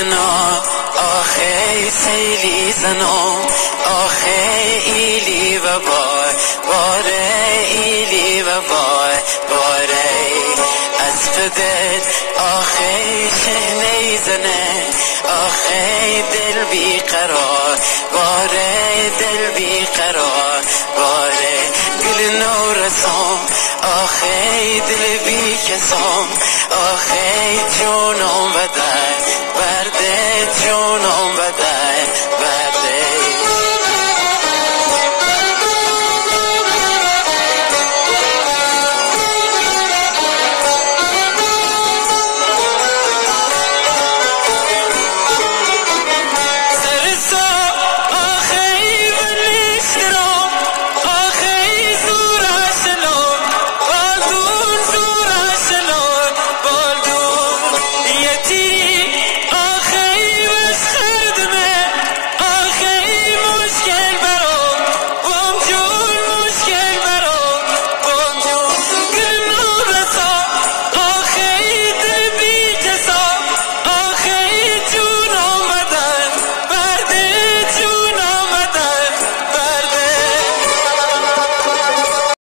دلنا آخه سیلی زنم آخه ایلی و باره ایلی و باره از فدت آخه شهنی زنه آخه دل بی قرار باره دل بی قرار باره گل نو رسام آخه دل بی کسام آخه